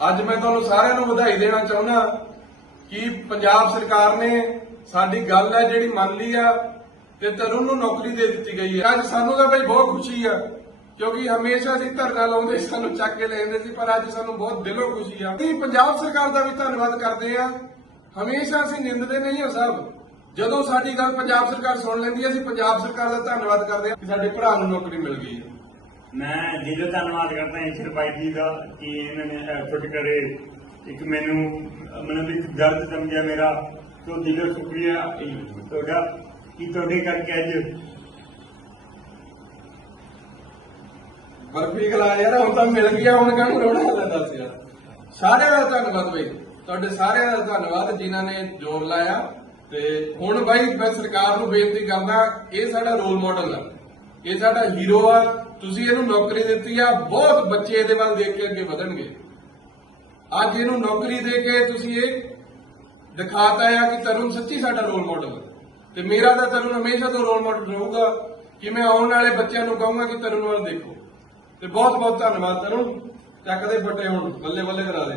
ਅੱਜ ਮੈਂ ਤੁਹਾਨੂੰ ਸਾਰਿਆਂ ਨੂੰ ਵਧਾਈ ਦੇਣਾ ਚਾਹੁੰਦਾ ਕਿ ਪੰਜਾਬ ਸਰਕਾਰ ਨੇ ਸਾਡੀ ਗੱਲ ਹੈ ਜਿਹੜੀ ਮੰਨ ਲਈ ਆ ਤੇ ਤਰੁਣ ਨੂੰ ਨੌਕਰੀ ਦੇ ਦਿੱਤੀ ਗਈ ਹੈ। ਅੱਜ ਸਾਨੂੰ ਤਾਂ ਬਈ ਬਹੁਤ ਖੁਸ਼ੀ ਆ, ਕਿਉਂਕਿ ਹਮੇਸ਼ਾ ਅਸੀਂ ਧਰਨਾ ਲਾਉਂਦੇ ਸਾਨੂੰ ਚੱਕ ਕੇ ਲੈ ਜਾਂਦੇ ਸੀ, ਪਰ ਅੱਜ ਸਾਨੂੰ ਬਹੁਤ ਦਿਲੋਂ ਖੁਸ਼ੀ ਆ। ਅਸੀਂ ਪੰਜਾਬ ਸਰਕਾਰ ਦਾ ਵੀ ਧੰਨਵਾਦ ਕਰਦੇ ਆ ਹਮੇਸ਼ਾ ਅਸੀਂ ਨਿੰਦਦੇ ਨਹੀਂ ਹਾਂ ਸਭ। ਜਦੋਂ ਸਾਡੀ ਗੱਲ ਪੰਜਾਬ ਸਰਕਾਰ ਸੁਣ ਲੈਂਦੀ ਹੈ, ਅਸੀਂ ਪੰਜਾਬ ਸਰਕਾਰ ਦਾ ਧੰਨਵਾਦ ਕਰਦੇ ਆ ਕਿ ਸਾਡੇ ਭਰਾ ਨੂੰ ਨੌਕਰੀ ਮਿਲ ਗਈ ਹੈ। ਮੈਂ ਦਿਲੋਂ ਧੰਨਵਾਦ ਕਰਦਾ ਹਾਂ ਈਸ਼ਰ ਭਾਈ ਜੀ ਦਾ ਕਿ ਇਹਨਾਂ ਨੇ ਐਫਰਟ ਕਰੇ ਇੱਕ ਮੈਨੂੰ ਮਤਲਬ ਵੀ ਦਰਦ ਸਮਝਿਆ ਮੇਰਾ। ਤੋਂ ਦਿਲੋਂ ਸ਼ੁਕਰੀਆ ਤੁਹਾਡਾ, ਕਿ ਤੁਹਾਡੇ ਕਰਕੇ ਅੱਜ ਬਰਫੀ ਖਲਾ ਯਾਰ ਹੁਣ ਤਾਂ ਮਿਲ ਗਿਆ, ਹੁਣ ਕਾਹਨੂੰ ਰੋਣਾ ਲੈ ਦੱਸ ਯਾਰ। ਸਾਰਿਆਂ ਦਾ ਧੰਨਵਾਦ ਬਈ। ਤੁਹਾਡੇ ਸਾਰਿਆਂ ਦਾ ਧੰਨਵਾਦ ਜਿਨ੍ਹਾਂ ਨੇ ਜੋਰ ਲਾਇਆ। ਤੇ ਹੁਣ ਬਾਈ, ਮੈਂ ਸਰਕਾਰ ਨੂੰ ਬੇਨਤੀ ਕਰਦਾ, ਇਹ ਸਾਡਾ ਰੋਲ ਮਾਡਲ ਆ। ਇਹ ਸਾਡਾ ਹੀਰੋ ਆ। ਤੁਸੀਂ ਇਹਨੂੰ ਨੌਕਰੀ ਦਿੱਤੀ ਆ। ਬਹੁਤ ਬੱਚੇ ਇਹਦੇ ਵੱਲ ਦੇਖ ਕੇ ਅੱਗੇ ਵਧਣਗੇ। ਅੱਜ ਇਹਨੂੰ ਨੌਕਰੀ ਦੇ ਕੇ ਤੁਸੀਂ ਇਹ ਦਿਖਾਤਾ ਆ ਕਿ ਤਰੁਣ ਸੱਚੀ ਸਾਡਾ ਰੋਲ ਮਾਡਲ ਹੈ ਤੇ ਮੇਰਾ ਤਾਂ ਤਰੁਣ ਹਮੇਸ਼ਾ ਤੋਂ ਰੋਲ ਮਾਡਲ ਰਹੂਗਾ। ਕਿ ਮੈਂ ਆਉਣ ਵਾਲੇ ਬੱਚਿਆਂ ਨੂੰ ਕਹੂੰਗਾ ਕਿ ਤਰੁਣ ਵੱਲ ਦੇਖੋ। ਤੇ ਬਹੁਤ ਬਹੁਤ ਧੰਨਵਾਦ ਤਰੁਣ। ਚੱਕਦੇ ਫਟੇ ਹੁਣ। ਬੱਲੇ ਬੱਲੇ ਕਰਾ ਦੇ।